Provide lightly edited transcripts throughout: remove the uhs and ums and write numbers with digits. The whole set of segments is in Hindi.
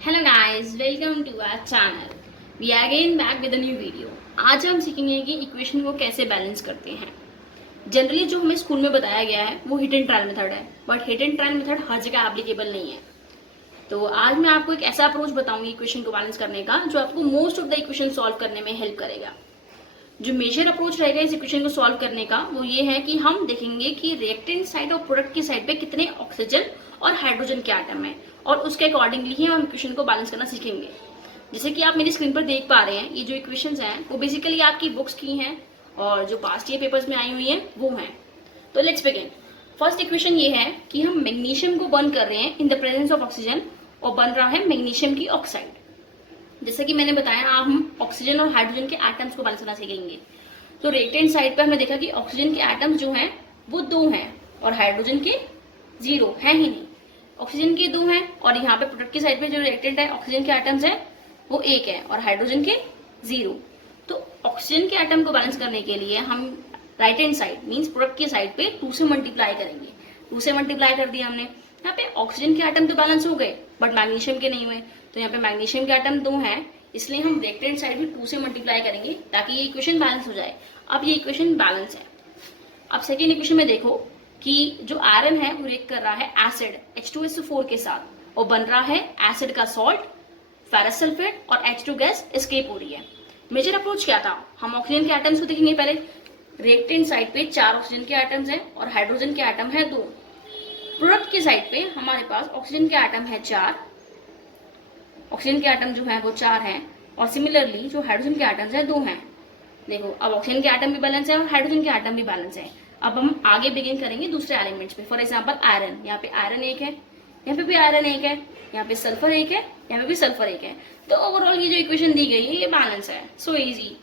Hello guys, welcome to our channel. We are again back with a new video. आज हम सीखेंगे कि इक्वेशन को कैसे बैलेंस करते हैं। जनरली जो हमें स्कूल में बताया गया है वो हिट एंड ट्रायल मेथड है, but hit and trial method हर जगह एप्लीकेबल नहीं है। तो आज मैं आपको एक ऐसा अप्रोच बताऊंगी इक्वेशन को बैलेंस करने का जो आपको most of the equation solve करने में हेल्प करेगा। जो मेजर अप्रोच रहेगा इस इक्वेशन को सॉल्व करने का वो ये है कि हम देखेंगे कि रिएक्टेंट साइड और प्रोडक्ट की साइड पे कितने ऑक्सीजन और हाइड्रोजन के एटम है, और उसके अकॉर्डिंगली ही हम इक्वेशन को बैलेंस करना सीखेंगे। जैसे कि आप मेरी स्क्रीन पर देख पा रहे हैं, ये जो इक्वेशंस हैं वो बेसिकली आपकी बुक्स की हैं और जो पास्ट ईयर पेपर्स में आई हुई हैं वो हैं। तो लेट्स बिगिन। फर्स्ट इक्वेशन ये है कि हम मैग्नीशियम को बर्न कर रहे हैं in the presence of oxygen, और बन रहा है मैग्नीशियम की ऑक्साइड। जैसे कि मैंने बताया, आप हम ऑक्सीजन और हाइड्रोजन के एटम्स को बैलेंस करना सीखेंगे। तो रिएक्टेंट साइड पे हमने देखा कि ऑक्सीजन के एटम्स जो हैं वो 2 हैं और हाइड्रोजन के 0 है ही नहीं। ऑक्सीजन के 2 हैं और यहाँ पे प्रोडक्ट की साइड पे जो रिएक्टेंट है ऑक्सीजन के एटम्स है वो 1 है और हाइड्रोजन के 0। तो ऑक्सीजन के एटम को बैलेंस करने के लिए हम right hand side means product की साइड पे 2 से मल्टीप्लाई करेंगे। 2 से मल्टीप्लाई कर दिया हमने। यहाँ पे ऑक्सीजन के एटम तो बैलेंस हो गए बट मैग्नीशियम के नहीं हुए। तो यहाँ पे मैग्नीशियम के एटम 2 हैं, इसलिए हम रिएक्टेंट साइड भी 2 से मल्टीप्लाई करेंगे ताकि ये इक्वेशन बैलेंस हो जाए। अब ये इक्वेशन बैलेंस है। अब सेकेंड इक्वेशन में देखो कि जो आयरन है वो रिएक्ट कर रहा है एसिड H2SO4 के साथ और बन रहा है एसिड का सॉल्ट, फेरस सल्फेट और H2 गैस एस्केप हो रही है। मेजर अप्रोच क्या था? हम ऑक्सीजन के एटम्स को देखेंगे पहले। रिएक्टेंट साइड पे 4 ऑक्सीजन के एटम्स हैं और हाइड्रोजन के एटम है 2। प्रोडक्ट की साइड पे हमारे पास ऑक्सीजन के एटम है 4, ऑक्सीजन के एटम जो है वो 4 हैं और सिमिलरली जो हाइड्रोजन के एटम्स है 2 हैं। देखो, अब ऑक्सीजन के एटम भी बैलेंस है और हाइड्रोजन के एटम भी बैलेंस है। अब हम आगे बिगिन करेंगे दूसरे एलिमेंट्स पे। फॉर एग्जांपल आयरन, यहाँ पे आयरन 1 है, यहाँ पे भी आयरन 1 है, यहाँ पे सल्फर 1 है, यहाँ पे भी सल्फर 1 है। तो ओवरऑल ये जो इक्वेशन दी गई है ये बैलेंस है, सो इजी।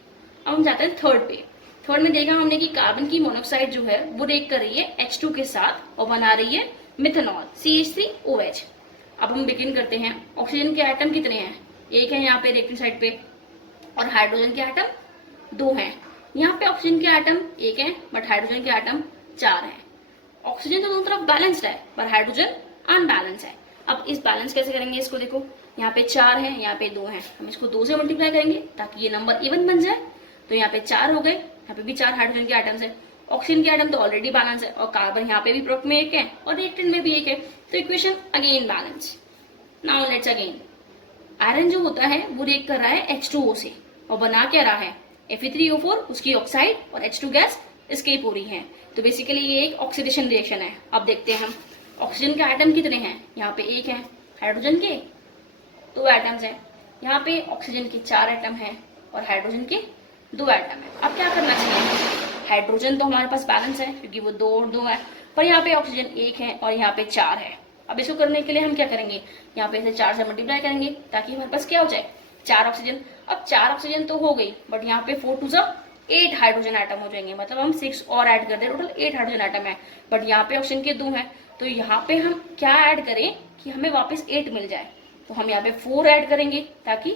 अब हम जाते हैं थर्ड पे। थर्ड में देखा हमने कि कार्बन की मोनोक्साइड जो है वो रिएक्ट कर रही है H2 के साथ और बना रही है मिथेनॉल CH3OH। अब हम बिगिन करते हैं। ऑक्सीजन के एटम कितने हैं? 1 है यहाँ पे रिएक्टिव साइड पे और हाइड्रोजन के एटम 2 हैं। यहाँ पे ऑक्सीजन के एटम 1 है बट हाइड्रोजन के एटम 4 हैं। ऑक्सीजन तो दोनों तरफ बैलेंस्ड है पर हाइड्रोजन अनबैलेंस है। अब इस बैलेंस कैसे करेंगे इसको? देखो, यहाँ पे 4 है, यहाँ पे 2 है, हम इसको 2 से मल्टीप्लाई करेंगे ताकि ये नंबर इवन बन जाए। तो यहाँ पे 4 हो गए, यहाँ पे भी 4 हाइड्रोजन के एटम्स है। ऑक्सीजन के एटम तो ऑलरेडी बैलेंस है और कार्बन यहाँ पे भी प्रोडक्ट में 1 है और रिएक्टेंट में भी 1 है। तो equation again balance. Now let's again. Iron जो होता है वो रिएक्ट कर रहा है H2O से और बना क्या रहा है Fe3O4, उसकी ऑक्साइड और H2 गैस एस्केप हो रही है। तो बेसिकली ये एक ऑक्सीडेशन रिएक्शन है। अब देखते हैं हम ऑक्सीजन के एटम कितने हैं। यहाँ पे 1 है, हाइड्रोजन के 2 एटम्स हैं, यहाँ पे ऑक्सीजन के 4 एटम हैं और हाइड्रोजन के 2 एटम है। अब क्या करना चाहिए? हाइड्रोजन तो हमारे पास बैलेंस है क्योंकि वो 2 और 2 है, पर यहाँ पे ऑक्सीजन 1 है और यहाँ पे 4 है। अब इसको करने के लिए हम क्या करेंगे? यहाँ पे इसे 4 से मल्टीप्लाई करेंगे ताकि हमारे पास क्या हो जाए 4 ऑक्सीजन। अब 4 ऑक्सीजन तो हो गई बट यहाँ पे 4 टू 8 हाइड्रोजन एटम हो जाएंगे, मतलब हम 6 और ऐड कर दें, टोटल 8 हाइड्रोजन एटम है। बट यहाँ पे ऑक्सीजन के 2 हैं तो यहाँ पे हम क्या ऐड करें कि हमें वापस 8 मिल जाए? तो हम यहाँ पे 4 ऐड करेंगे ताकि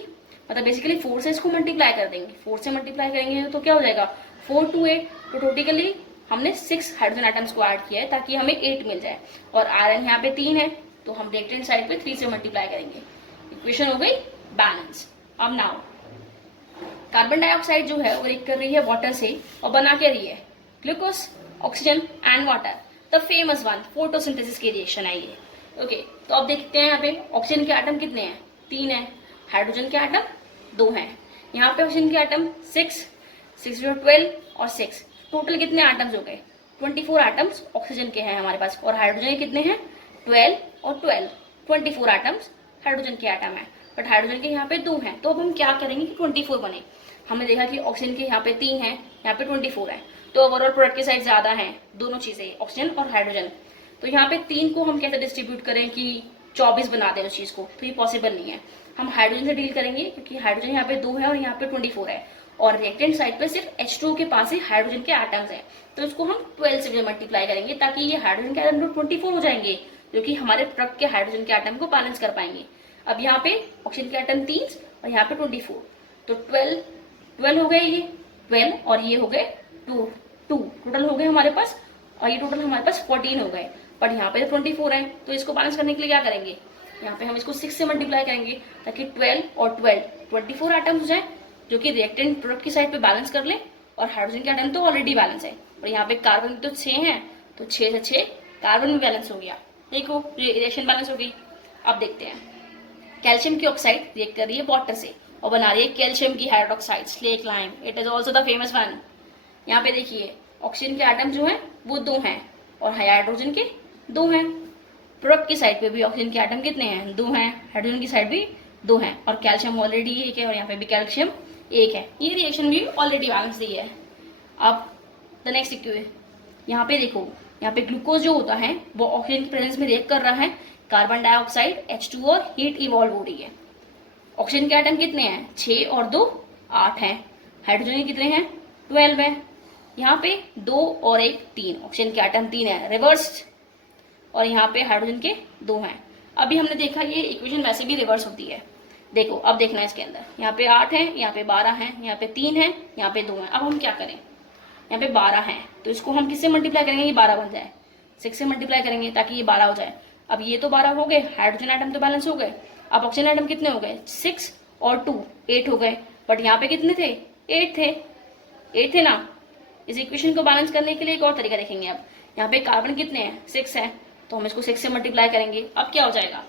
मतलब बेसिकली 4 से इसको मल्टीप्लाई कर देंगे। 4 से मल्टीप्लाई करेंगे तो क्या हो जाएगा 4 टू 8, तो टोटली हमने 6 हाइड्रोजन एटम्स को ऐड किया है ताकि हमें 8 मिल जाए। और आयरन यहाँ पे 3 है तो हम रिएक्टेंट साइड पे 3 से मल्टीप्लाई करेंगे। इक्वेशन हो गई बैलेंस। अब नाउ कार्बन डाइऑक्साइड जो है वो रिएक्ट कर रही है वाटर से और बना के रही है glucose, oxygen and water. The famous one photosynthesis की रिएक्शन है ये। ओके, तो अब देखते हैं यहाँ पे ऑक्सीजन के एटम कितने हैं? 3 हैं, हाइड्रोजन के एटम 2 हैं। यहाँ पे ऑक्सीजन के एटम 6 12 और 6, टोटल कितने एटम्स हो गए? 24 एटम्स ऑक्सीजन के हैं हमारे पास और हाइड्रोजन के कितने हैं? 12 और 12, 24 एटम्स हाइड्रोजन के एटम है बट हाइड्रोजन के यहाँ पे 2 हैं। तो अब हम क्या करेंगे कि 24 बने। हमने देखा कि ऑक्सीजन के यहाँ पे 3 हैं, यहाँ पे 24 है, तो ओवरऑल प्रोडक्ट की साइड ज्यादा है, दोनों चीजें ऑक्सीजन और हाइड्रोजन। तो यहाँ पे 3 को हम कैसे डिस्ट्रीब्यूट करें कि 24 बना दें उस चीज को? तो ये पॉसिबल नहीं है। हम हाइड्रोजन से डील करेंगे क्योंकि हाइड्रोजन यहाँ पे 2 है और यहाँ पे 24 है और रिएक्टेंट साइड पे सिर्फ H2O के पास ही हाइड्रोजन के एटम्स हैं, तो इसको हम 12 से मल्टीप्लाई करेंगे ताकि ये हाइड्रोजन के एटम 24 हो जाएंगे जो कि हमारे प्रोडक्ट के हाइड्रोजन के एटम को बैलेंस कर पाएंगे। अब यहाँ पे ऑक्सीजन के एटम 3 और यहाँ पे 24, तो 12 हो गए ये 12 और ये हो गए 2 टोटल हो गए हमारे पास, और ये टोटल हमारे पास 14 हो गए। बट यहाँ पे 24 है तो इसको बैलेंस करने के लिए क्या करेंगे? यहाँ पे हम इसको 6 से मल्टीप्लाई करेंगे ताकि 12 और 12 24 आइटम्स हो जाए, जो कि रिएक्टेंट प्रोडक्ट की साइड पे बैलेंस कर ले, और हाइड्रोजन के आइटम तो ऑलरेडी बैलेंस है, और यहाँ पे कार्बन तो 6 है, तो 6 से 6 कार्बन भी बैलेंस हो गया। देखो रिएक्शन बैलेंस हो गई। अब देखते हैं, कैल्शियम की ऑक्साइड रिएक्ट कर रही है वाटर से और बना रही है कैल्शियम की hydroxide slack lime. It is also the famous one. यहाँ पे देखिए ऑक्सीजन के आइटम जो है वो 2 हैं और हाइड्रोजन के 2 हैं। प्रोडक्ट की साइड पे भी ऑक्सीजन के आइटम कितने हैं? 2 हैं। हाइड्रोजन की साइड भी 2 हैं और कैल्शियम ऑलरेडी 1 है और यहाँ पे भी कैल्शियम 1 है। ये रिएक्शन भी ऑलरेडी बैलेंस दी है। अब द नेक्स्ट इक्वेशन, यहाँ पे देखो, यहाँ पे ग्लूकोज जो होता है वो ऑक्सीजन की प्रेजेंस में रिएक्ट कर रहा है कार्बन डाइऑक्साइड H2 और हीट इवॉल्व हो रही है। ऑक्सीजन के आइटम कितने हैं? 6 और 2 8 हैं। हाइड्रोजन के कितने हैं? 12 है। यहाँ पे 2 और 1 3, ऑक्सीजन के आइटम 3 है रिवर्स्ड, और यहाँ पे हाइड्रोजन के 2 हैं। अभी हमने देखा ये इक्वेशन वैसे भी रिवर्स होती है। देखो अब देखना है इसके अंदर, यहाँ पे 8 है, यहाँ पे 12 है, यहाँ पे 3 है, यहाँ पे 2 है। अब हम क्या करें, यहाँ पे 12 है तो इसको हम किससे मल्टीप्लाई करेंगे? ये 12 बन जाए, 6 से मल्टीप्लाई करेंगे ताकि ये 12 हो जाए। अब ये तो 12 हो गए, हाइड्रोजन आइटम तो बैलेंस हो गए। अब ऑक्सीजन आइटम कितने हो गए? 6 और 2 8 हो गए, बट यहाँ पे कितने थे? 8 थे। 8 थे ना। इस इक्वेशन को बैलेंस करने के लिए एक और तरीका देखेंगे। अब यहाँ पे कार्बन कितने हैं? 6 है, तो हम इसको 6 से मल्टीप्लाई करेंगे। अब क्या हो जाएगा?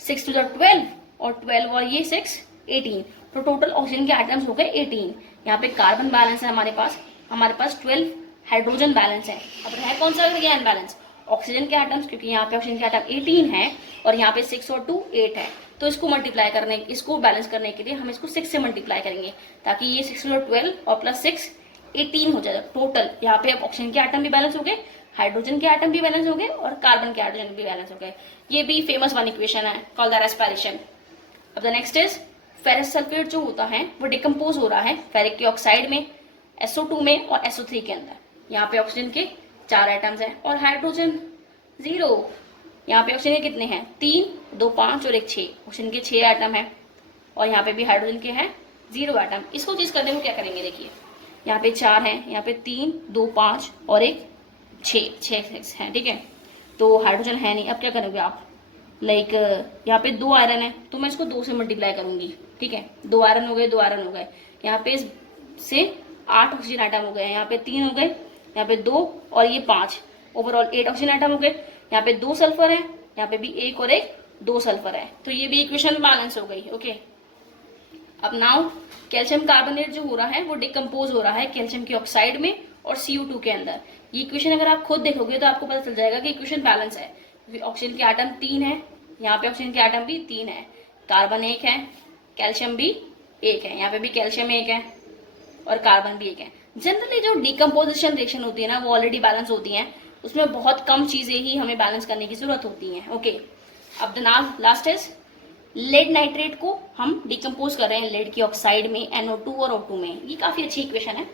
6 to the 12 और 12 और ये 6 18, तो टोटल ऑक्सीजन के आइटम्स हो गए 18। यहाँ पे कार्बन बैलेंस है हमारे पास 12 हाइड्रोजन बैलेंस है। अब है कौन सा गया अनबैलेंस? ऑक्सीजन के आइटम्स, क्योंकि यहाँ पे ऑक्सीजन के आइटम 18 है और यहाँ पे 6 और 2 8 है। तो इसको मल्टीप्लाई करने, इसको बैलेंस करने के लिए हम इसको 6 से मल्टीप्लाई करेंगे ताकि ये 6 और 12 और प्लस 6 18 हो जाएगा टोटल। यहाँ पे अब ऑक्सीजन के आइटम भी बैलेंस हो गए, हाइड्रोजन के आइटम भी बैलेंस हो गए और कार्बन के आइटम भी बैलेंस हो गए। ये भी फेमस वन इक्वेशन है कॉल्ड द रेस्पिरेशन। अब the next is ferrous sulphate जो होता है वो डिकम्पोज हो रहा है फेरिक के ऑक्साइड में, SO2 में और SO3 के अंदर। यहाँ पे ऑक्सीजन के 4 आइटम्स हैं और हाइड्रोजन 0। यहाँ पे ऑक्सीजन के कितने हैं? 3 2 5 और 1 6, ऑक्सीजन के 6 आइटम है और यहाँ पे भी हाइड्रोजन के हैं 0 आइटम। इसको चीज करने को क्या करेंगे, देखिए यहाँ पे 4 है, यहाँ पे 3 2 5 और 1 6 है, ठीक है। तो हाइड्रोजन है नहीं, अब क्या करोगे आप? लाइक यहाँ पे 2 आयरन है तो मैं इसको 2 से मल्टीप्लाई करूंगी, ठीक है। 2 आयरन हो गए, 2 आयरन हो गए। यहाँ पे से 8 ऑक्सीजन आइटम हो गए, यहाँ पे 3 हो गए, यहाँ पे 2 और ये 5, ओवरऑल 8 ऑक्सीजन आइटम हो गए। यहाँ पे 2 सल्फर है, यहाँ पे भी 1 और 1 2 सल्फर है, तो ये भी इक्वेशन बैलेंस हो गई। ओके, अब नाउ कैल्शियम कार्बोनेट जो हो रहा है वो डिकम्पोज हो रहा है कैल्शियम की ऑक्साइड में और CO2 के अंदर। ये इक्वेशन अगर आप खुद देखोगे तो आपको पता चल जाएगा कि इक्वेशन बैलेंस है। ऑक्सीजन के आइटम 3 है, यहाँ पे ऑक्सीजन के आइटम भी 3 है, कार्बन 1 है, कैल्शियम भी 1 है, यहाँ पे भी कैल्शियम 1 है और कार्बन भी 1 है। जनरली जो डिकम्पोजिशन रिएक्शन होती है ना वो ऑलरेडी बैलेंस होती हैं, उसमें बहुत कम चीजें ही हमें बैलेंस करने की जरूरत होती हैं। ओके, अब the last is lead nitrate को हम डिकम्पोज कर रहे हैं लेड की ऑक्साइड में, NO2 और O2 में। ये काफी अच्छी इक्वेशन है।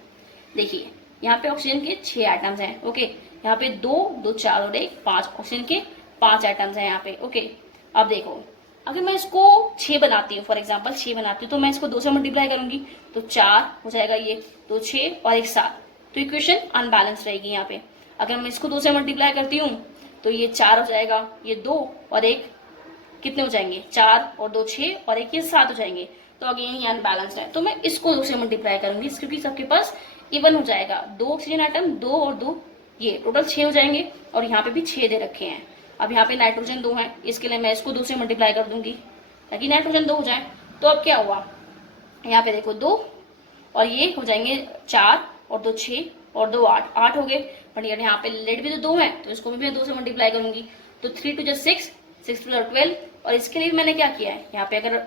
देखिए यहाँ पे ऑक्सीजन के 6 आइटम्स हैं, ओके। यहाँ पे 2 2 4 और 1 5, ऑक्सीजन के 5 आइटम्स हैं यहाँ पे, ओके। अब देखो अगर मैं इसको 6 बनाती हूँ, फॉर एग्जाम्पल 6 बनाती हूँ, तो मैं इसको 2 से मल्टीप्लाई करूंगी तो 4 हो जाएगा, ये तो 6 और 1 7, तो इक्वेशन अनबैलेंस रहेगी यहाँ पे। अगर मैं इसको 2 से मल्टीप्लाई करती हूँ तो ये 4 हो जाएगा, ये 2 और 1 कितने हो जाएंगे? 4 और 2 6 और 1 ये 7 हो जाएंगे, तो अगेन ये अनबैलेंस्ड है। तो मैं इसको 2 से मल्टीप्लाई करूंगी क्योंकि सबके पास इवन हो जाएगा। 2 ऑक्सीजन आइटम 2 और 2 ये टोटल 6 हो जाएंगे और यहाँ पे भी 6 दे रखे हैं। अब यहाँ पे नाइट्रोजन 2 है, इसके लिए मैं इसको 2 से मल्टीप्लाई कर दूंगी ताकि नाइट्रोजन 2 हो जाए। तो अब क्या हुआ, यहाँ पे देखो 2 और ये हो जाएंगे 4 और 2 6 और 2 8 8 हो गए। बट यहाँ पे लेड भी तो 2 है तो इसको भी मैं 2 से मल्टीप्लाई करूंगी, तो 3 2 6 6 2 12। और इसके लिए मैंने क्या किया है, यहाँ पे अगर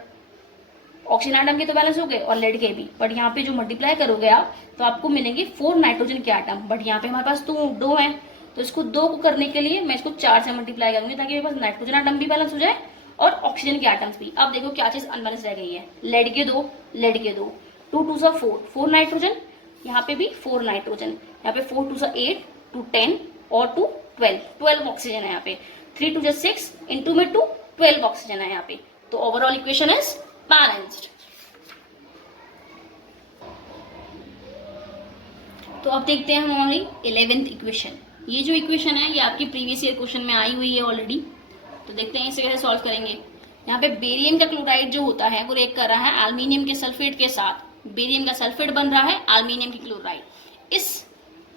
ऑक्सीजन आइटम के तो बैलेंस हो गए और लेड के भी, बट यहाँ पे जो मल्टीप्लाई करोगे आप तो आपको मिलेंगे 4 नाइट्रोजन के आइटम। बट यहाँ पे हमारे पास 2 है, तो इसको 2 को करने के लिए मैं इसको 4 से मल्टीप्लाई करूंगी ताकि मेरे पास नाइट्रोजन आइटम भी बैलेंस हो जाए और ऑक्सीजन के आइटम्स भी। अब देखो क्या चीज अनबैलेंस रह गई है, लेड के 2 लेड के 2, 2 2 सा 4 नाइट्रोजन, यहाँ पे भी 4 नाइट्रोजन, यहाँ पे 4 2 सा 8 2 10 और 2 12 ऑक्सीजन है यहाँ पे। 3 2 6 इंटू में 2 12 ऑक्सीजन है यहाँ पे। तो ओवरऑल इक्वेशन इज बैलेंस्ड। तो अब देखते हैं हमारी 11th इक्वेशन। ये जो इक्वेशन है ये आपकी प्रीवियस ईयर क्वेश्चन में आई हुई है ऑलरेडी। तो देखते हैं इसे कैसे सॉल्व करेंगे। यहाँ पे बेरियम का क्लोराइड जो होता है वो रिएक्ट कर रहा है एल्यूमिनियम के सल्फेट के साथ। बेरियम का सल्फेट बन रहा है एल्यूमिनियम की क्लोराइड। इस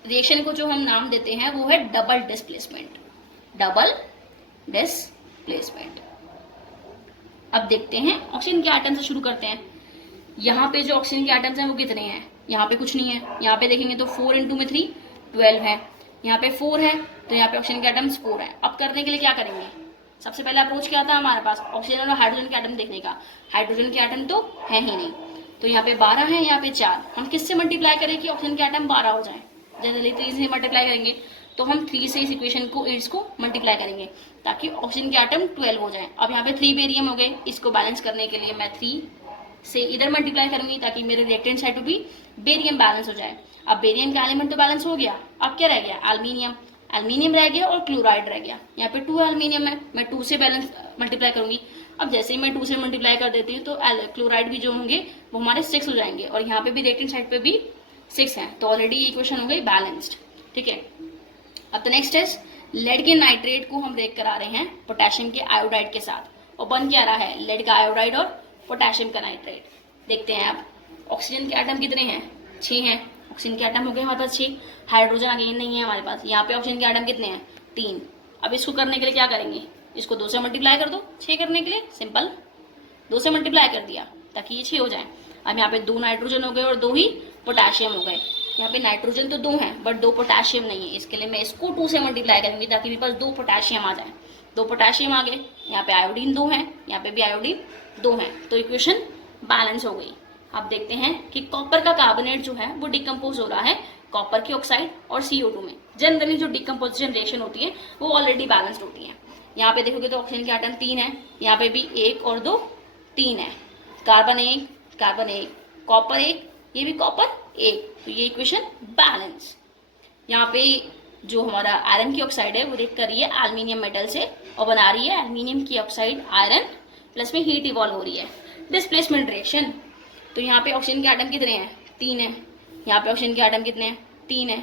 रिएक्शन को जो हम नाम देते हैं वो है डबल डिस्प्लेसमेंट। Double displacement. अब देखते हैं ऑक्सीजन के एटम से शुरू करते हैं। यहाँ पे जो ऑक्सीजन के एटम्स हैं वो कितने हैं? यहाँ पे कुछ नहीं है। यहाँ पे देखेंगे तो 4 × में 3 12 है। यहाँ पे 4 है तो यहाँ पे ऑक्सीजन के एटम्स 4 है। अब करने के लिए क्या करेंगे? सबसे पहला अप्रोच क्या था हमारे पास? ऑक्सीजन और हाइड्रोजन के एटम देखने का। हाइड्रोजन के एटम तो है ही नहीं, तो यहाँ पे 12 है, यहाँ पे 4। हम किससे मल्टीप्लाई करें कि ऑक्सीजन के एटम 12 हो जाए? जनरली 3 से मल्टीप्लाई करेंगे, तो हम 3 से इस इक्वेशन को इट्स को मल्टीप्लाई करेंगे ताकि ऑक्सीजन के एटम 12 हो जाए। अब यहाँ पे 3 बेरियम हो गए। इसको बैलेंस करने के लिए मैं 3 से इधर मल्टीप्लाई करूंगी ताकि मेरे रिएक्टेंट साइड पे भी बेरियम बैलेंस हो जाए। अब बेरियम का एलिमेंट तो बैलेंस हो गया। अब क्या रह गया? एल्यूमिनियम। एल्यूमिनियम रह गया और क्लोराइड रह गया। यहाँ पे 2 एल्यूमिनियम है, मैं 2 से बैलेंस मल्टीप्लाई करूंगी। अब जैसे ही मैं 2 से मल्टीप्लाई कर देती हूँ तो क्लोराइड भी जो होंगे वो हमारे 6 हो जाएंगे और यहाँ पे भी रिएक्टेंट साइड पे भी 6 है। तो ऑलरेडी ये इक्वेशन हो गई बैलेंस्ड। ठीक है। अब तो नेक्स्ट इज लेड के नाइट्रेट को हम ब्रेक करा रहे हैं पोटेशियम के आयोडाइड के साथ और बन क्या रहा है? लेड का आयोडाइड और पोटेशियम का नाइट्रेट। देखते हैं आप ऑक्सीजन के एटम कितने हैं? 6 हैं। ऑक्सीजन के एटम हो गए हमारे पास 6। हाइड्रोजन अगेन नहीं है हमारे पास। यहाँ पे ऑक्सीजन के एटम कितने हैं? 3। अब इसको करने के लिए क्या करेंगे? इसको 2 से मल्टीप्लाई कर दो। 6 करने के लिए सिंपल 2 से मल्टीप्लाई कर दिया ताकि ये 6 हो जाए। अब यहाँ पे 2 नाइट्रोजन हो गए और 2 ही पोटेशियम हो गए। यहाँ पे नाइट्रोजन तो 2 हैं बट 2 पोटेशियम नहीं है, इसके लिए मैं इसको 2 से मल्टीप्लाई करूंगी ताकि मेरे पास 2 पोटेशियम आ जाए। 2 पोटेशियम आ गए। यहाँ पे आयोडीन 2 है, यहाँ पे भी आयोडीन 2 है, तो इक्वेशन बैलेंस हो गई। अब देखते हैं कि कॉपर का कार्बोनेट जो है वो डिकम्पोज हो रहा है कॉपर की ऑक्साइड और CO2 में। जनरली जो डिकम्पोजिशन रिएक्शन होती है वो ऑलरेडी बैलेंस्ड होती है। यहाँ पे देखोगे तो ऑक्सीजन के एटम 3 है, यहाँ पे भी 1 और 2 3 है। कार्बन 1, कॉपर 1, ये भी कॉपर 1, तो ये इक्वेशन बैलेंस। यहाँ पे जो हमारा आयरन की ऑक्साइड है वो रिएक्ट कर रही है एल्यूमिनियम मेटल से और बना रही है एल्यूमिनियम की ऑक्साइड आयरन, प्लस में हीट इवॉल्व हो रही है। Displacement reaction. तो यहाँ पे ऑक्सीजन के एटम कितने हैं? 3 है। यहाँ पे ऑक्सीजन के एटम कितने हैं? 3 है।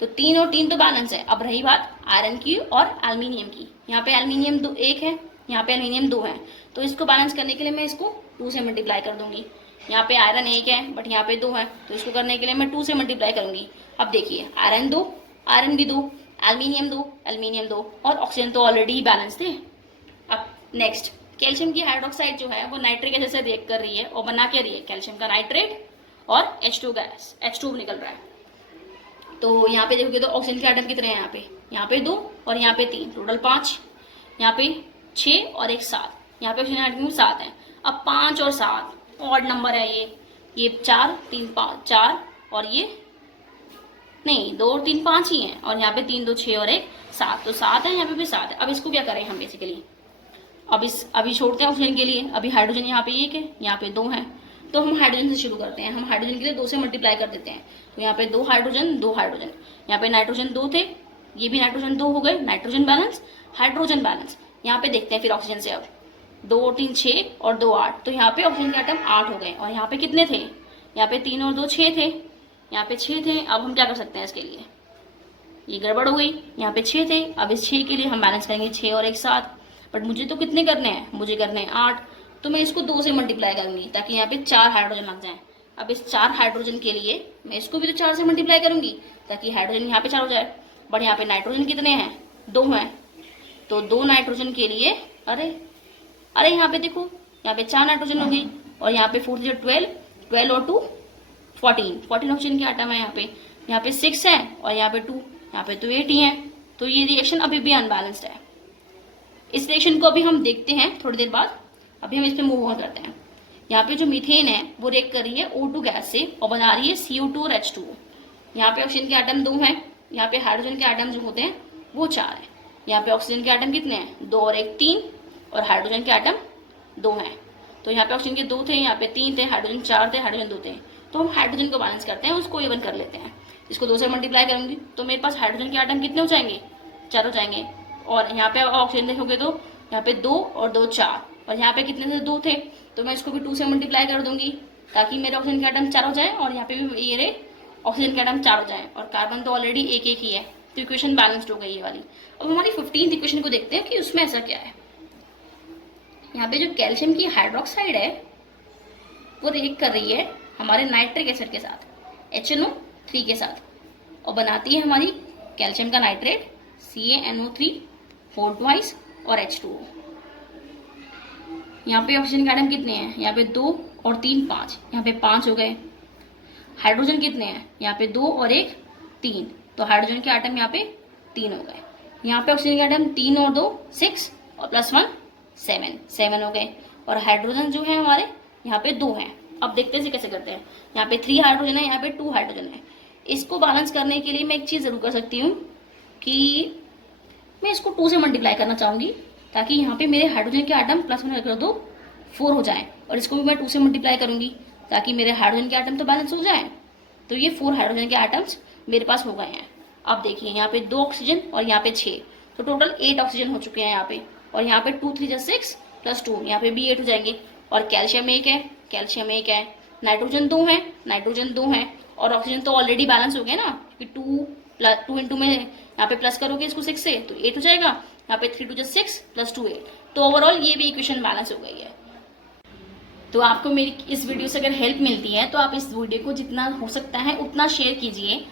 तो 3 और 3 तो बैलेंस है। अब रही बात आयरन की और एल्यूमिनियम की। यहाँ पे एल्यूमिनियम 1 है, यहाँ पे एल्यूमिनियम 2 है, तो इसको बैलेंस करने के लिए मैं इसको 2 से मल्टीप्लाई कर दूंगी। यहाँ पे आयरन 1 है बट यहाँ पे 2 है, तो इसको करने के लिए मैं 2 से मल्टीप्लाई करूंगी। अब देखिए आयरन 2, आयरन भी 2, एल्यूमिनियम 2, एल्यूमिनियम 2 और ऑक्सीजन तो ऑलरेडी बैलेंस थे। अब नेक्स्ट कैल्शियम की हाइड्रोक्साइड जो है वो नाइट्रिक एसिड से रिएक्ट कर रही है और बना क्या रही है? कैल्शियम का नाइट्रेट और H2 गैस, H2 निकल रहा है। तो यहाँ पे देखोगे तो ऑक्सीजन के एटम कितने हैं? यहाँ पे 2 और यहाँ पे 3, टोटल 5। यहाँ पे 6 और 1 7। यहाँ पे ऑक्सीजन एटम 7 है। अब 5 और 7 ऑड नंबर है ये 4 3 5 4 और ये नहीं 2 और 3 5 ही हैं और यहाँ पे 3 2 6 और 1 7, तो 7 है, यहाँ पे भी 7 है। अब इसको क्या करें हम बेसिकली? अभी छोड़ते हैं ऑक्सीजन के लिए। अभी हाइड्रोजन यहाँ पे 1 है, यहाँ पे 2 है, तो हम हाइड्रोजन से शुरू करते हैं। हम हाइड्रोजन के लिए 2 से मल्टीप्लाई कर देते हैं। तो यहाँ पे 2 हाइड्रोजन 2 हाइड्रोजन, यहाँ पे नाइट्रोजन 2 थे, ये भी नाइट्रोजन 2 हो गए। Nitrogen balance, hydrogen balance. यहाँ पे देखते हैं फिर ऑक्सीजन से। अब 2 और 3 6 और 2 8, तो यहाँ पे ऑक्सीजन के आइटम 8 हो गए। और यहाँ पे कितने थे? यहाँ पे 3 और 2 6 थे, यहाँ पे 6 थे। अब हम क्या कर सकते हैं इसके लिए? ये गड़बड़ हो गई। यहाँ पे 6 थे, अब इस 6 के लिए हम बैलेंस करेंगे 6 और 1 7, बट मुझे तो कितने करने हैं? मुझे करने हैं 8, तो मैं इसको 2 से मल्टीप्लाई करूंगी ताकि यहाँ पे 4 हाइड्रोजन लग जाए। अब इस 4 हाइड्रोजन के लिए मैं इसको भी तो 4 से मल्टीप्लाई करूंगी ताकि हाइड्रोजन यहाँ पे 4 हो जाए। बट यहाँ पे नाइट्रोजन कितने हैं? 2 हैं, तो 2 नाइट्रोजन के लिए अरे यहाँ पे देखो, यहाँ पे 4 नाइट्रोजन हो गई और यहाँ पे 4 से 12 और 2 14 ऑक्सीजन के आइटम है। यहाँ पे 6 है और यहाँ पे 2, यहाँ पे तो 8 ही है। तो ये रिएक्शन अभी भी अनबैलेंस्ड है। इस रिएक्शन को अभी हम देखते हैं थोड़ी देर बाद। अभी हम इस पे मूव ऑन करते हैं। यहाँ पे जो मीथेन है वो रिएक्ट कर रही है O2 गैस से और बना रही है CO2 और H2। यहाँ पे ऑक्सीजन के आइटम 2 हैं, यहाँ पे हाइड्रोजन के आइटम जो होते हैं वो 4 है। यहाँ पे ऑक्सीजन के आइटम कितने हैं? 2 और 1 3 और हाइड्रोजन के आइटम 2 हैं। तो यहाँ पे ऑक्सीजन के 2 थे, यहाँ पे 3 थे, हाइड्रोजन 4 थे, हाइड्रोजन 2 थे। तो हम हाइड्रोजन को बैलेंस करते हैं, उसको इवन कर लेते हैं। इसको 2 से मल्टीप्लाई करूंगी तो मेरे पास हाइड्रोजन के आइटम कितने हो जाएंगे? 4 हो जाएंगे। और यहाँ पे ऑक्सीजन देखोगे तो यहाँ पे 2 और 2 4 और यहाँ पे कितने थे? 2 थे, तो मैं इसको भी 2 से मल्टीप्लाई कर दूंगी ताकि मेरे ऑक्सीजन के आइटम 4 हो जाए और यहाँ पे भी ये रहे ऑक्सीजन के आइटम 4 हो जाए। और कार्बन तो ऑलरेडी 1 1 ही है, तो इक्वेशन बैलेंस्ड हो गई ये वाली। अब हमारी 15th इक्वेशन को देखते हैं कि उसमें ऐसा क्या है। यहाँ पे जो कैल्शियम की हाइड्रोक्साइड है वो रिएक्ट कर रही है हमारे नाइट्रिक एसिड के साथ, HNO3 के साथ, और बनाती है हमारी कैल्शियम का नाइट्रेट CaNO3 4 ट्वाइस और H2O। यहाँ पे ऑक्सीजन के एटम कितने हैं, यहाँ पे 2 और 3 5, यहाँ पे 5 हो गए। हाइड्रोजन कितने हैं, यहाँ पे 2 और 1 3, तो हाइड्रोजन के एटम यहाँ पे 3 हो गए। यहाँ पे ऑक्सीजन के एटम 3 और 2 6 और +1 7 हो गए। और हाइड्रोजन जो है हमारे यहाँ पे 2 हैं। अब देखते हैं इसे कैसे करते हैं। यहाँ पे 3 हाइड्रोजन है, यहाँ पे 2 हाइड्रोजन है। इसको बैलेंस करने के लिए मैं एक चीज़ ज़रूर कर सकती हूँ कि मैं इसको 2 से मल्टीप्लाई करना चाहूँगी, ताकि यहाँ पे मेरे हाइड्रोजन के एटम +1 कर दो 4 हो जाए, और इसको भी मैं 2 से मल्टीप्लाई करूँगी ताकि मेरे हाइड्रोजन के एटम तो बैलेंस हो जाए। तो ये 4 हाइड्रोजन के एटम्स मेरे पास हो गए हैं। अब देखिए यहाँ पे 2 ऑक्सीजन और यहाँ पे 6, तो टोटल 8 ऑक्सीजन हो चुके हैं यहाँ पे। और यहाँ पे 2 3 6 +2, यहाँ पे भी 8 हो जाएंगे। और कैल्शियम 1 है, कैल्शियम 1 है, नाइट्रोजन 2 है, नाइट्रोजन 2 है, और ऑक्सीजन तो ऑलरेडी बैलेंस हो गया ना, क्योंकि 2 इंटू में यहाँ पे प्लस करोगे इसको 6 से तो 8 हो जाएगा। यहाँ पे 3 2 6 +2 8, तो ओवरऑल ये भी इक्वेशन बैलेंस हो गई है। तो आपको मेरी इस वीडियो से अगर हेल्प मिलती है तो आप इस वीडियो को जितना हो सकता है उतना शेयर कीजिए,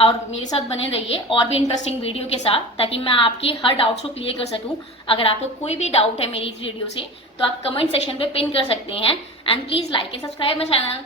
और मेरे साथ बने रहिए और भी इंटरेस्टिंग वीडियो के साथ, ताकि मैं आपके हर डाउट्स को क्लियर कर सकूं। अगर आपको कोई भी डाउट है मेरी इस वीडियो से तो आप कमेंट सेक्शन पे पिन कर सकते हैं। And please like and subscribe my channel.